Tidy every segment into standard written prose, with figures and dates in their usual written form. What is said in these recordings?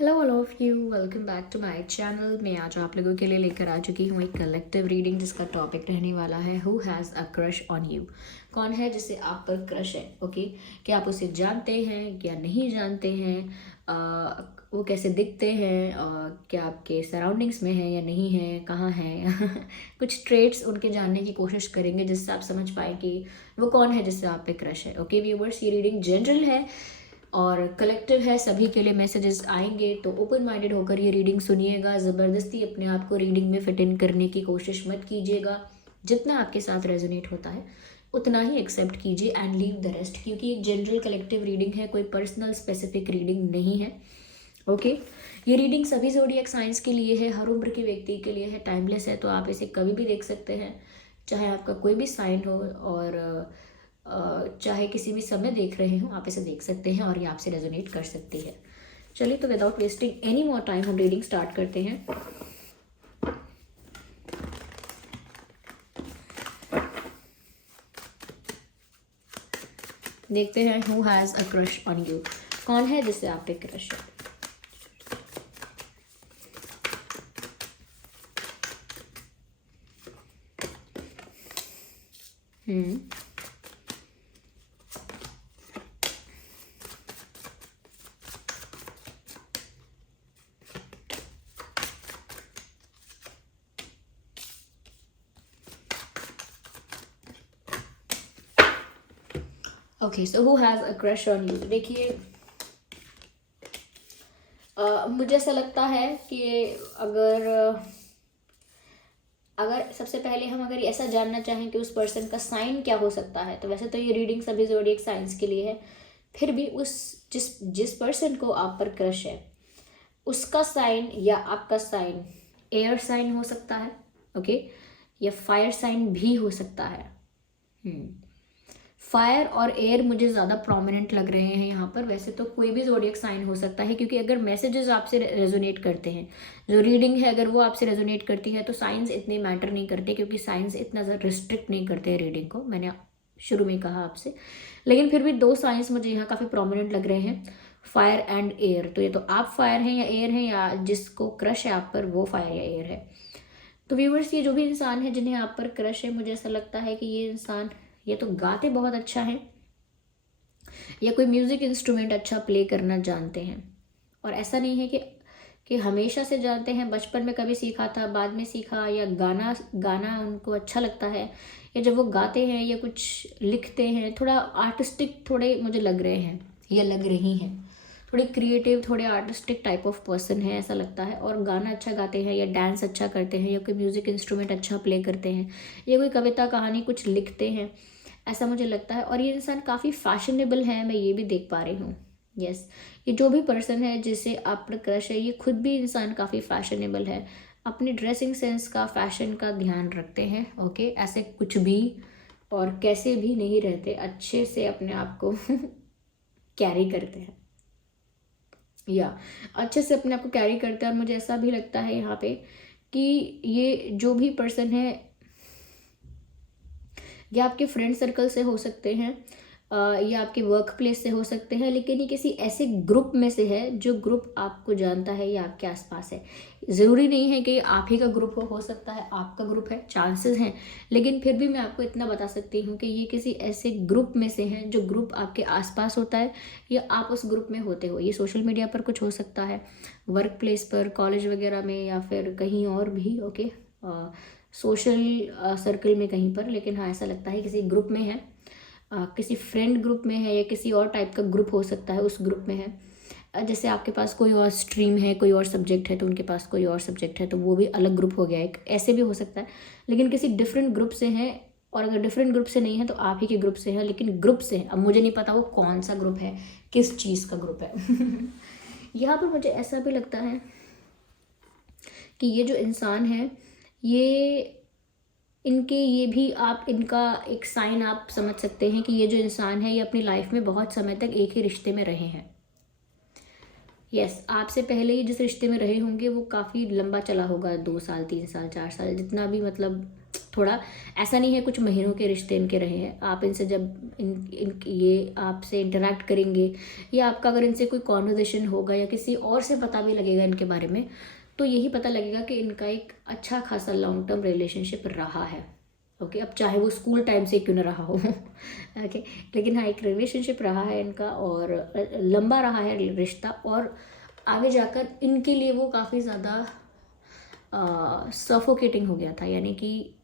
Hello all of you, welcome back to my channel. मैं आज आप लोगों के लिए लेकर आ चुकी हूँ एक कलेक्टिव रीडिंग जिसका टॉपिक रहने वाला है who has a crush on you. कौन है जिसे आप पर क्रश है? ओके, क्या आप उसे जानते हैं या नहीं जानते हैं? वो कैसे दिखते हैं? क्या आपके सराउंडिंग्स में है या नहीं है? कहाँ है? कुछ ट्रेट्स उनके जानने की कोशिश करेंगे जिससे आप समझ पाए कि वो कौन है जिससे आप पे क्रश है। ओके व्यूवर्स, ये रीडिंग जनरल है और कलेक्टिव है, सभी के लिए मैसेजेस आएंगे, तो ओपन माइंडेड होकर ये रीडिंग सुनिएगा। ज़बरदस्ती अपने आप को रीडिंग में फिट इन करने की कोशिश मत कीजिएगा। जितना आपके साथ रेजोनेट होता है उतना ही एक्सेप्ट कीजिए एंड लीव द रेस्ट, क्योंकि एक जनरल कलेक्टिव रीडिंग है, कोई पर्सनल स्पेसिफिक रीडिंग नहीं है। ओके, ये रीडिंग सभी ज़ोडिएक साइंस के लिए है, हर उम्र के व्यक्ति के लिए है, टाइमलेस है, तो आप इसे कभी भी देख सकते हैं, चाहे आपका कोई भी साइन हो और चाहे किसी भी समय देख रहे हो, आप इसे देख सकते हैं और ये आपसे रेजोनेट कर सकती है। चलिए, तो without wasting any more time हम रीडिंग स्टार्ट करते हैं। देखते हैं who has a crush on you. कौन है जिससे आप पे क्रश है? Okay, so who has a crush on you. देखिए, मुझे ऐसा लगता है कि अगर अगर सबसे पहले हम अगर ऐसा जानना चाहें कि उस पर्सन का साइन क्या हो सकता है, तो वैसे तो ये रीडिंग सभी ज़ोडिएक साइंस के लिए है, फिर भी उस जिस जिस पर्सन को आप पर क्रश है उसका साइन या आपका साइन एयर साइन हो सकता है, ओके, या फायर साइन भी हो सकता है। फायर और एयर मुझे ज़्यादा प्रोमिनेंट लग रहे हैं यहाँ पर। वैसे तो कोई भी ज़ोडिएक साइन हो सकता है, क्योंकि अगर मैसेजेस आपसे रेजोनेट करते हैं, जो रीडिंग है अगर वो आपसे रेजोनेट करती है, तो साइंस इतने मैटर नहीं करते, क्योंकि साइंस इतना रिस्ट्रिक्ट नहीं करते हैं रीडिंग को। मैंने शुरू में कहा आपसे, लेकिन फिर भी दो साइंस मुझे यहाँ काफ़ी प्रोमिनेंट लग रहे हैं, फायर एंड एयर। तो ये तो आप फायर हैं या एयर हैं, या जिसको क्रश है आप पर वो फायर या एयर है। तो व्यूवर्स, ये जो भी इंसान है जिन्हें आप पर क्रश है, मुझे ऐसा लगता है कि ये इंसान ये तो गाते बहुत अच्छा है, या कोई म्यूज़िक इंस्ट्रूमेंट अच्छा प्ले करना जानते हैं। और ऐसा नहीं है कि हमेशा से जानते हैं, बचपन में कभी सीखा था, बाद में सीखा, या गाना गाना उनको अच्छा लगता है, या जब वो गाते हैं या कुछ लिखते हैं, थोड़ा आर्टिस्टिक थोड़े मुझे लग रहे हैं या लग रही हैं, थोड़ी क्रिएटिव, थोड़े आर्टिस्टिक टाइप ऑफ पर्सन है ऐसा लगता है। और गाना अच्छा गाते हैं, या डांस अच्छा करते हैं, या कोई म्यूज़िक इंस्ट्रूमेंट अच्छा प्ले करते हैं, या कोई कविता कहानी कुछ लिखते हैं, ऐसा मुझे लगता है। और ये इंसान काफ़ी फैशनेबल है, मैं ये भी देख पा रही हूँ। यस, ये जो भी पर्सन है जिसे आप पर क्रश है, ये खुद भी इंसान काफ़ी फैशनेबल है, अपनी ड्रेसिंग सेंस का, फैशन का ध्यान रखते हैं। ओके, ऐसे कुछ भी और कैसे भी नहीं रहते, अच्छे से अपने आप को कैरी करते हैं, या अच्छे से अपने आप को कैरी करते हैं। और मुझे ऐसा भी लगता है यहाँ पे कि ये जो भी पर्सन है, या आपके फ्रेंड सर्कल से हो सकते हैं, या आपके वर्क प्लेस से हो सकते हैं, लेकिन ये किसी ऐसे ग्रुप में से है जो ग्रुप आपको जानता है या आपके आसपास है। ज़रूरी नहीं है कि आप ही का ग्रुप हो सकता है आपका ग्रुप है, चांसेस हैं, लेकिन फिर भी मैं आपको इतना बता सकती हूँ कि ये किसी ऐसे ग्रुप में से हैं जो ग्रुप आपके आसपास होता है, या आप उस ग्रुप में होते हो। ये सोशल मीडिया पर कुछ हो सकता है, वर्क प्लेस पर, कॉलेज वगैरह में, या फिर कहीं और भी। ओके, सोशल सर्कल में कहीं पर, लेकिन हाँ ऐसा लगता है किसी ग्रुप में है, किसी फ्रेंड ग्रुप में है, या किसी और टाइप का ग्रुप हो सकता है, उस ग्रुप में है। जैसे आपके पास कोई और स्ट्रीम है, कोई और सब्जेक्ट है, तो उनके पास कोई और सब्जेक्ट है, तो वो भी अलग ग्रुप हो गया एक, ऐसे भी हो सकता है। लेकिन किसी डिफरेंट ग्रुप से हैं, और अगर डिफरेंट ग्रुप से नहीं है तो आप ही के ग्रुप से हैं, लेकिन ग्रुप से हैं। अब मुझे नहीं पता वो कौन सा ग्रुप है, किस चीज़ का ग्रुप है। यहाँ पर मुझे ऐसा भी लगता है कि ये जो इंसान है, ये इनके ये भी आप इनका एक साइन आप समझ सकते हैं कि ये जो इंसान है ये अपनी लाइफ में बहुत समय तक एक ही रिश्ते में रहे हैं। यस, आपसे पहले ही जिस रिश्ते में रहे होंगे वो काफ़ी लंबा चला होगा, 2 साल 3 साल 4 साल, जितना भी मतलब थोड़ा ऐसा नहीं है कुछ महीनों के रिश्ते इनके रहे हैं। आप इनसे जब ये आपसे इंटरेक्ट करेंगे या आपका अगर इनसे कोई कॉन्वर्जेशन होगा या किसी और से पता भी लगेगा इनके बारे में, तो यही पता लगेगा कि इनका एक अच्छा खासा लॉन्ग टर्म रिलेशनशिप रहा है। ओके, अब चाहे वो स्कूल टाइम से क्यों ना रहा हो ओके, लेकिन हाँ एक रिलेशनशिप रहा है इनका और लंबा रहा है रिश्ता, और आगे जाकर इनके लिए वो काफ़ी ज़्यादा सफोकेटिंग हो गया था, यानी कि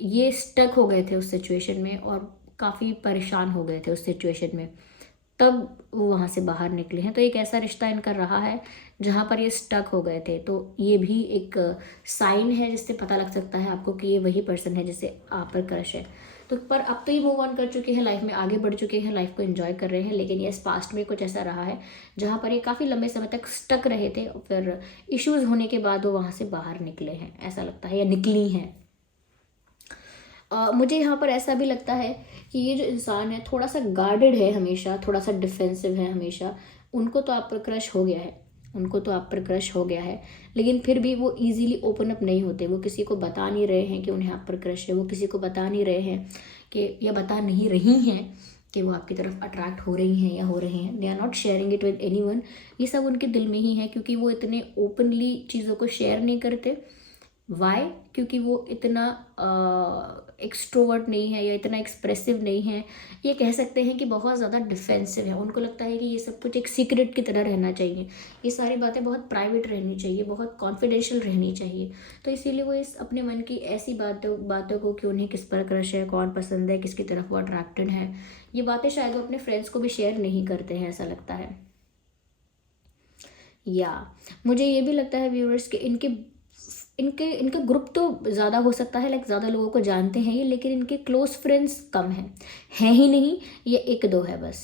ये स्टक हो गए थे उस सिचुएशन में और काफ़ी परेशान हो गए थे उस सिचुएशन में, तब वो वहाँ से बाहर निकले हैं। तो एक ऐसा रिश्ता इनका रहा है जहाँ पर ये स्टक हो गए थे, तो ये भी एक साइन है जिससे पता लग सकता है आपको कि ये वही पर्सन है जिससे आप पर क्रश है। तो पर अब तो ये मूव ऑन कर चुके हैं, लाइफ में आगे बढ़ चुके हैं, लाइफ को एंजॉय कर रहे हैं, लेकिन ये पास्ट में कुछ ऐसा रहा है जहाँ पर ये काफ़ी लंबे समय तक स्टक रहे थे, फिर इश्यूज़ होने के बाद वो वहाँ से बाहर निकले हैं ऐसा लगता है, या निकली हैं। मुझे यहाँ पर ऐसा भी लगता है कि ये जो इंसान है थोड़ा सा गार्डेड है हमेशा, थोड़ा सा डिफेंसिव है हमेशा। उनको तो आप पर क्रश हो गया है, उनको तो आप पर क्रश हो गया है, लेकिन फिर भी वो इजीली ओपन अप नहीं होते। वो किसी को बता नहीं रहे हैं कि उन्हें आप पर क्रश है, वो किसी को बता नहीं रहे हैं कि, या बता नहीं रही हैं कि वो आपकी तरफ अट्रैक्ट हो रही हैं या हो रहे हैं। They are not sharing it with anyone. ये सब उनके दिल में ही है, क्योंकि वो इतने ओपनली चीज़ों को शेयर नहीं करते। वाई? क्योंकि वो इतना एक्सट्रोवर्ट नहीं है या इतना एक्सप्रेसिव नहीं है, ये कह सकते हैं कि बहुत ज़्यादा डिफेंसिव है। उनको लगता है कि ये सब कुछ एक सीक्रेट की तरह रहना चाहिए, ये सारी बातें बहुत प्राइवेट रहनी चाहिए, बहुत कॉन्फिडेंशियल रहनी चाहिए। तो इसीलिए वो इस अपने मन की ऐसी बातों को कि उन्हें किस पर क्रश है, कौन पसंद है, किसकी तरफ वो अट्रैक्टेड है, ये बातें शायद वो अपने फ्रेंड्स को भी शेयर नहीं करते हैं ऐसा लगता है। या मुझे ये भी लगता है व्यूअर्स कि इनके इनके इनका ग्रुप तो ज़्यादा हो सकता है, लाइक ज़्यादा लोगों को जानते हैं ये, लेकिन इनके क्लोज फ्रेंड्स कम हैं ही नहीं, ये एक दो है बस।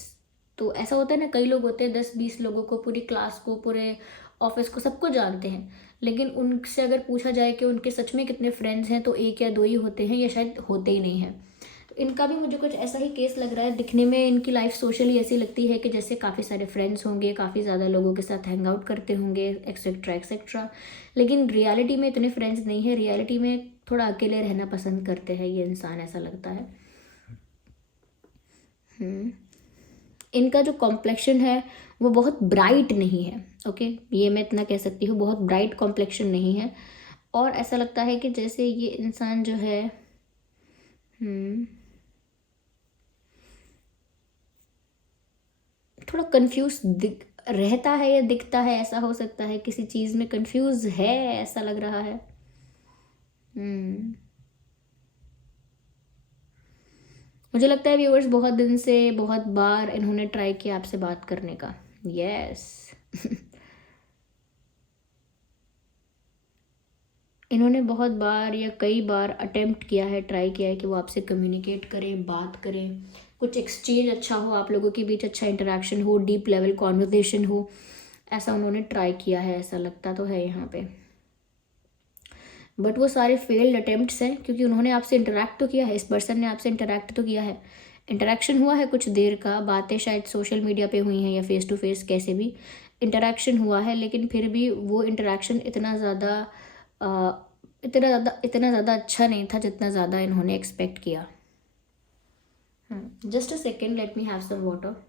तो ऐसा होता है ना, कई लोग होते हैं 10-20 लोगों को, पूरी क्लास को, पूरे ऑफिस को, सबको जानते हैं, लेकिन उनसे अगर पूछा जाए कि उनके सच में कितने फ्रेंड्स हैं तो एक या दो ही होते हैं, या शायद होते ही नहीं हैं। तो इनका भी मुझे कुछ ऐसा ही केस लग रहा है। दिखने में इनकी लाइफ सोशली ऐसी लगती है कि जैसे काफ़ी सारे फ्रेंड्स होंगे, काफ़ी ज़्यादा लोगों के साथ हैंग आउट करते होंगे, एक्सेट्रा एक्सेट्रा, लेकिन रियलिटी में इतने फ्रेंड्स नहीं है। रियलिटी में थोड़ा अकेले रहना पसंद करते हैं ये इंसान, ऐसा लगता है। इनका जो कॉम्प्लेक्शन है वो बहुत ब्राइट नहीं है। ओके, ये मैं इतना कह सकती हूँ, बहुत ब्राइट कॉम्प्लेक्शन नहीं है। और ऐसा लगता है कि जैसे ये इंसान जो है थोड़ा कंफ्यूज रहता है या दिखता है, ऐसा हो सकता है, किसी चीज़ में कंफ्यूज है ऐसा लग रहा है। मुझे लगता है व्यूअर्स बहुत दिन से, बहुत बार इन्होंने ट्राई किया आपसे बात करने का। यस इन्होंने बहुत बार या कई बार अटेम्प्ट किया है, ट्राई किया है कि वो आपसे कम्युनिकेट करें, बात करें, कुछ एक्सचेंज अच्छा हो, आप लोगों के बीच अच्छा इंटरेक्शन हो, डीप लेवल कॉन्वर्जेशन हो, ऐसा उन्होंने ट्राई किया है, ऐसा लगता तो है यहाँ पे। बट वो सारे फेल्ड अटेम्प्ट्स हैं, क्योंकि उन्होंने आपसे इंटरेक्ट तो किया है, इस पर्सन ने आपसे इंटरेक्ट तो किया है, इंटरेक्शन हुआ है कुछ देर का, बातें शायद सोशल मीडिया पे हुई हैं या फेस टू फेस, कैसे भी इंटरेक्शन हुआ है, लेकिन फिर भी वो इंटरेक्शन इतना ज़्यादा अच्छा नहीं था जितना ज़्यादा इन्होंने एक्सपेक्ट किया। Just a second, let me have some water.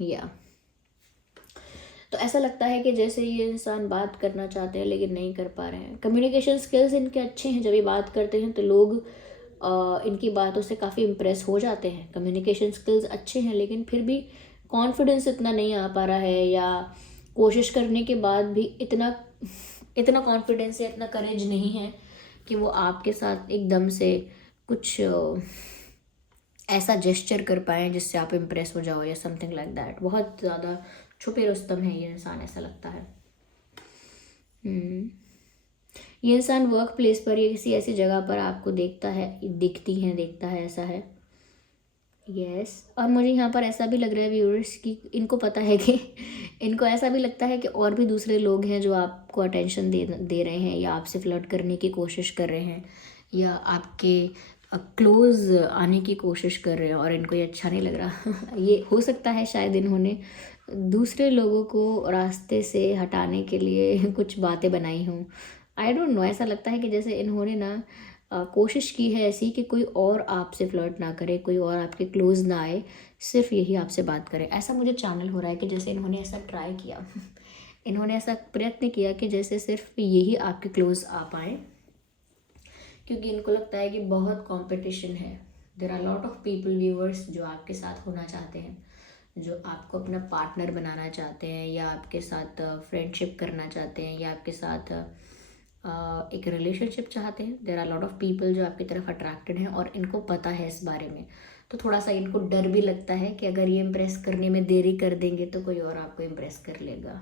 या तो ऐसा लगता है कि जैसे ये इंसान बात करना चाहते हैं लेकिन नहीं कर पा रहे हैं। कम्युनिकेशन स्किल्स इनके अच्छे हैं, जब ये बात करते हैं तो लोग इनकी बातों से काफ़ी इम्प्रेस हो जाते हैं। कम्युनिकेशन स्किल्स अच्छे हैं, लेकिन फिर भी कॉन्फिडेंस इतना नहीं आ पा रहा है, या कोशिश करने के बाद भी इतना इतना कॉन्फिडेंस या इतना करेज नहीं है कि वो आपके साथ एकदम से कुछ ऐसा जेस्चर कर पाएँ जिससे आप इम्प्रेस हो जाओ या समथिंग लाइक दैट। बहुत ज़्यादा छुपे रुस्तम है ये इंसान, ऐसा लगता है। ये इंसान वर्क प्लेस पर या किसी ऐसी जगह पर आपको देखता है, ऐसा है। यस और मुझे यहाँ पर ऐसा भी लग रहा है व्यूअर्स कि इनको पता है कि इनको ऐसा भी लगता है कि और भी दूसरे लोग हैं जो आपको अटेंशन दे दे रहे हैं या आपसे फ्लर्ट करने की कोशिश कर रहे हैं या आपके क्लोज आने की कोशिश कर रहे हैं और इनको ये अच्छा नहीं लग रहा। ये हो सकता है शायद इन्होंने दूसरे लोगों को रास्ते से हटाने के लिए कुछ बातें बनाई हों। आई डोंट नो, ऐसा लगता है कि जैसे इन्होंने ना कोशिश की है ऐसी कि कोई और आपसे फ्लर्ट ना करे, कोई और आपके क्लोज ना आए, सिर्फ यही आपसे बात करे। ऐसा मुझे चैनल हो रहा है कि जैसे इन्होंने ऐसा ट्राई किया इन्होंने ऐसा प्रयत्न किया कि जैसे सिर्फ यही आपके क्लोज आ पाए, क्योंकि इनको लगता है कि बहुत कंपटीशन है। There are lot of people viewers जो आपके साथ होना चाहते हैं, जो आपको अपना पार्टनर बनाना चाहते हैं या आपके साथ फ्रेंडशिप करना चाहते हैं या आपके साथ एक रिलेशनशिप चाहते हैं। There are lot of people जो आपकी तरफ अट्रैक्टेड हैं और इनको पता है इस बारे में। तो थोड़ा सा इनको डर भी लगता है कि अगर ये इम्प्रेस करने में देरी कर देंगे तो कोई और आपको इम्प्रेस कर लेगा।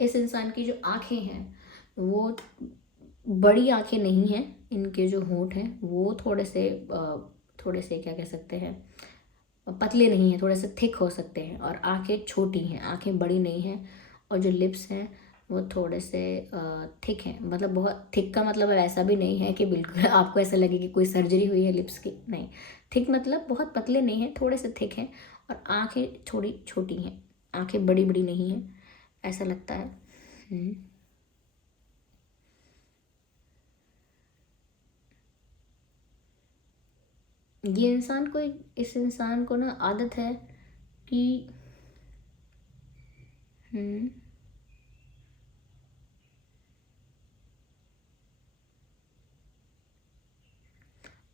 इस इंसान की जो आँखें हैं वो बड़ी आँखें नहीं हैं, इनके जो होंठ हैं वो थोड़े से क्या कह सकते हैं, पतले नहीं हैं, थोड़े से थिक हो सकते हैं। और आँखें छोटी हैं, आँखें बड़ी नहीं हैं। और जो लिप्स हैं वो थोड़े से थिक हैं। मतलब बहुत थिक का मतलब ऐसा भी नहीं है कि बिल्कुल आपको ऐसा लगे कि कोई सर्जरी हुई है लिप्स की, नहीं। थिक मतलब बहुत पतले नहीं हैं, थोड़े से थिक हैं। और आँखें थोड़ी छोटी हैं, आँखें बड़ी बड़ी नहीं हैं, ऐसा लगता है। ये इंसान को इस इंसान को ना आदत है कि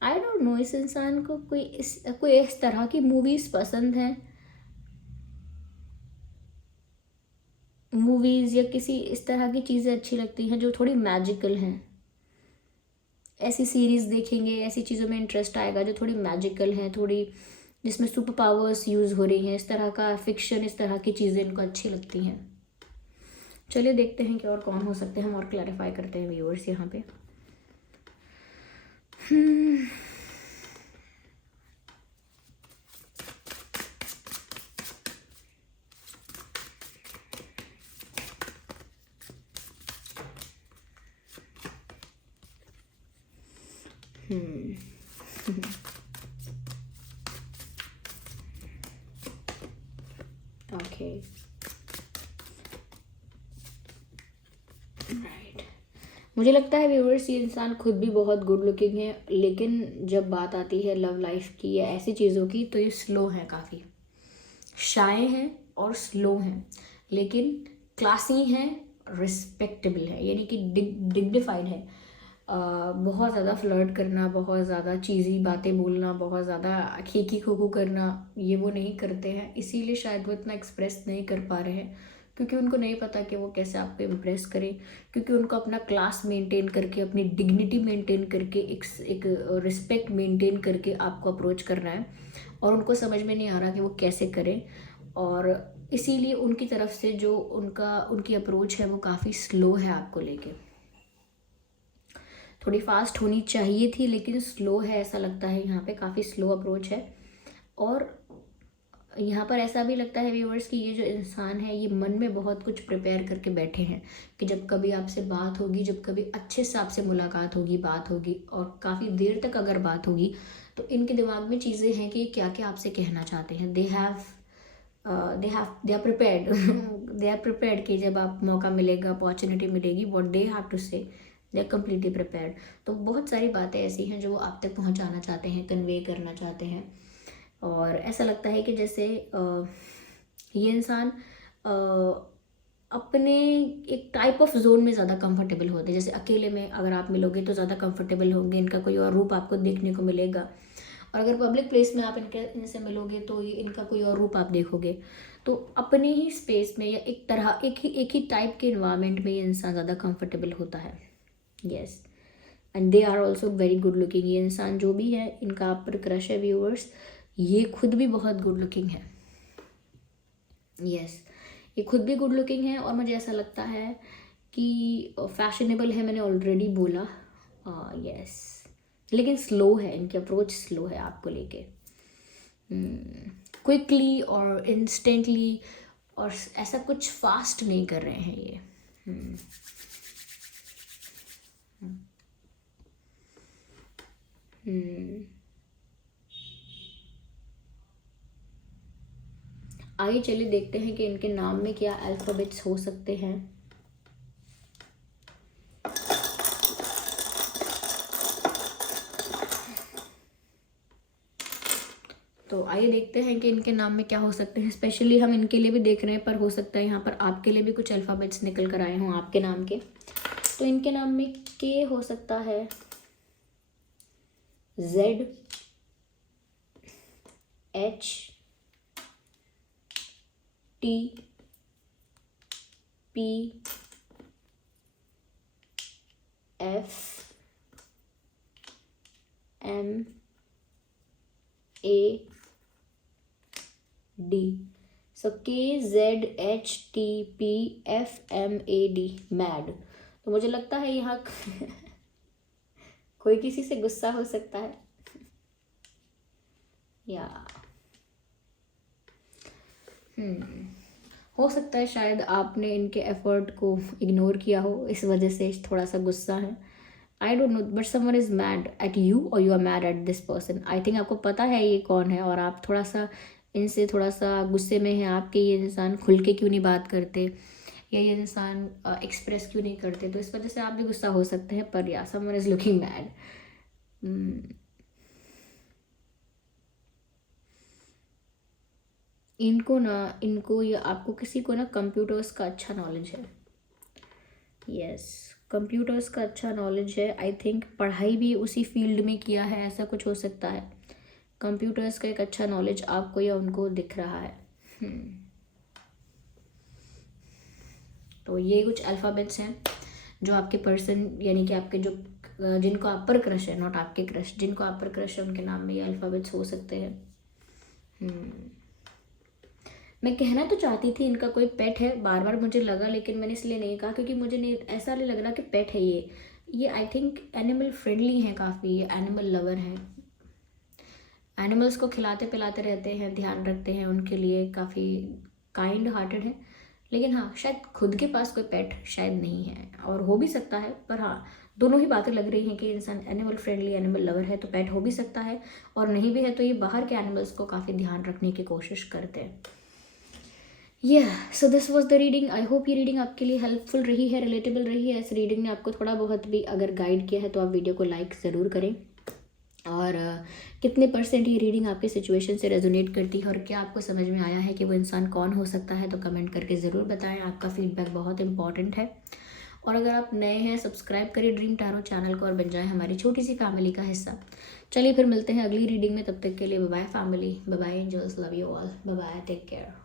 आई डोंट नो, इस इंसान को कोई इस तरह की मूवीज़ पसंद है, मूवीज़ या किसी इस तरह की चीज़ें अच्छी लगती हैं जो थोड़ी मैजिकल हैं। ऐसी सीरीज़ देखेंगे, ऐसी चीज़ों में इंटरेस्ट आएगा जो थोड़ी मैजिकल हैं, थोड़ी जिसमें सुपर पावर्स यूज़ हो रही हैं। इस तरह का फिक्शन, इस तरह की चीज़ें इनको अच्छी लगती हैं। चलिए देखते हैं कि और कौन हो सकते हैं, हम और क्लैरिफाई करते हैं व्यूअर्स यहाँ पे। Okay, right. मुझे लगता है व्यूअर्स ये इंसान खुद भी बहुत गुड लुकिंग है, लेकिन जब बात आती है लव लाइफ की या ऐसी चीज़ों की तो ये स्लो है, काफ़ी शाय हैं और स्लो हैं, लेकिन क्लासी हैं, रिस्पेक्टेबल है, यानी कि डिग्निफाइड है। बहुत ज़्यादा फ्लर्ट करना, बहुत ज़्यादा चीज़ी बातें बोलना, बहुत ज़्यादा खीखी खोखू करना, ये वो नहीं करते हैं। इसीलिए शायद वो इतना एक्सप्रेस नहीं कर पा रहे हैं, क्योंकि उनको नहीं पता कि वो कैसे आपको इम्प्रेस करें, क्योंकि उनको अपना क्लास मेंटेन करके, अपनी डिग्निटी मेंटेन करके, एक रिस्पेक्ट मेंटेन करके आपको अप्रोच करना है। और उनको समझ में नहीं आ रहा कि वो कैसे करें, और इसीलिए उनकी तरफ से जो उनकी अप्रोच है वो काफ़ी स्लो है आपको लेके। थोड़ी फास्ट होनी चाहिए थी लेकिन स्लो है, ऐसा लगता है यहाँ पे, काफ़ी स्लो अप्रोच है। और यहाँ पर ऐसा भी लगता है व्यूअर्स कि ये जो इंसान है ये मन में बहुत कुछ प्रिपेयर करके बैठे हैं कि जब कभी आपसे बात होगी, जब कभी अच्छे से आपसे मुलाकात होगी, बात होगी और काफ़ी देर तक अगर बात होगी, तो इनके दिमाग में चीज़ें हैं कि क्या क्या आपसे कहना चाहते हैं। दे आर प्रिपेयर्ड कि जब आप मौका मिलेगा, अपॉर्चुनिटी मिलेगी, व्हाट दे हैव टू से, दे आर कम्प्लीटली प्रिपेयर्ड। तो बहुत सारी बातें ऐसी हैं जो वो आप तक पहुंचाना चाहते हैं, कन्वे करना चाहते हैं। और ऐसा लगता है कि जैसे ये इंसान अपने एक टाइप ऑफ जोन में ज़्यादा कंफर्टेबल होते हैं। जैसे अकेले में अगर आप मिलोगे तो ज़्यादा कंफर्टेबल होंगे, इनका कोई और रूप आपको देखने को मिलेगा। और अगर पब्लिक प्लेस में आप इनसे मिलोगे तो ये इनका कोई और रूप आप देखोगे। तो अपने ही स्पेस में या एक ही टाइप के इन्वायरमेंट में ये इंसान ज़्यादा कंफर्टेबल होता है। Yes, and they are also very good looking. ये इंसान जो भी है, इनका आप पर क्रश है व्यूअर्स, ये खुद भी बहुत गुड लुकिंग है। यस, ये खुद भी गुड लुकिंग है और मुझे ऐसा लगता है कि फैशनेबल है, मैंने ऑलरेडी बोला। यस, लेकिन स्लो है, इनकी अप्रोच स्लो है आपको लेके। क्विकली और इंस्टेंटली और ऐसा कुछ फास्ट नहीं कर रहे हैं ये। आइए चलिए देखते हैं कि इनके नाम में क्या अल्फ़ाबेट्स हो सकते हैं। तो आइए देखते हैं कि इनके नाम में क्या हो सकते हैं। स्पेशली हम इनके लिए भी देख रहे हैं, पर हो सकता है यहाँ पर आपके लिए भी कुछ अल्फ़ाबेट्स निकल कर आए हों आपके नाम के। तो इनके नाम में के हो सकता है, Z, H, T, P, F, M, A, D। So K, Z, H, T, P, F, M, A, D, mad. तो मुझे लगता है यहाँ कोई किसी से गुस्सा हो सकता है या हो सकता है शायद आपने इनके एफर्ट को इग्नोर किया हो, इस वजह से थोड़ा सा गुस्सा है। I don't know, but someone is mad at you और you are mad at this person. I think आपको पता है ये कौन है, और आप थोड़ा सा इनसे थोड़ा सा गुस्से में हैं। आपके ये इंसान खुल के क्यों नहीं बात करते, या ये इंसान एक्सप्रेस क्यों नहीं करते, तो इस वजह से आप भी गुस्सा हो सकते हैं। पर या समवन इज़ लुकिंग मैड। इनको या आपको किसी को ना कंप्यूटर्स का अच्छा नॉलेज है। यस, कंप्यूटर्स का अच्छा नॉलेज है। आई थिंक पढ़ाई भी उसी फील्ड में किया है, ऐसा कुछ हो सकता है। कंप्यूटर्स का एक अच्छा नॉलेज आपको या उनको दिख रहा है। तो ये कुछ अल्फ़ाबेट्स हैं जो आपके पर्सन, यानी कि आपके जो जिनको आप पर क्रश है, नॉट आपके क्रश, जिनको आप पर क्रश है, उनके नाम में ये अल्फ़ाबेट्स हो सकते हैं। मैं कहना तो चाहती थी इनका कोई पेट है, बार बार मुझे लगा, लेकिन मैंने इसलिए नहीं कहा क्योंकि मुझे नहीं ऐसा नहीं लग रहा कि पेट है ये आई थिंक एनिमल फ्रेंडली हैं काफ़ी, ये एनिमल लवर हैं, एनिमल्स को खिलाते पिलाते रहते हैं, ध्यान रखते हैं उनके लिए, काफ़ी काइंड हार्टेड है। लेकिन हाँ, शायद खुद के पास कोई पेट शायद नहीं है, और हो भी सकता है। पर हाँ, दोनों ही बातें लग रही हैं कि इंसान एनिमल फ्रेंडली, एनिमल लवर है, तो पेट हो भी सकता है, और नहीं भी है तो ये बाहर के एनिमल्स को काफ़ी ध्यान रखने की कोशिश करते हैं। So this was the reading. I hope ये रीडिंग आपके लिए हेल्पफुल रही है, रिलेटेबल रही है। इस रीडिंग ने आपको थोड़ा बहुत भी अगर गाइड किया है तो आप वीडियो को लाइक ज़रूर करें। और कितने % ये रीडिंग आपके सिचुएशन से रेजोनेट करती है, और क्या आपको समझ में आया है कि वो इंसान कौन हो सकता है, तो कमेंट करके ज़रूर बताएं। आपका फीडबैक बहुत इंपॉर्टेंट है। और अगर आप नए हैं, सब्सक्राइब करिए ड्रीम टैरो चैनल को और बन जाएं हमारी छोटी सी फैमिली का हिस्सा। चलिए फिर मिलते हैं अगली रीडिंग में, तब तक के लिए bye bye family, bye bye angels, love you all, bye bye, take care.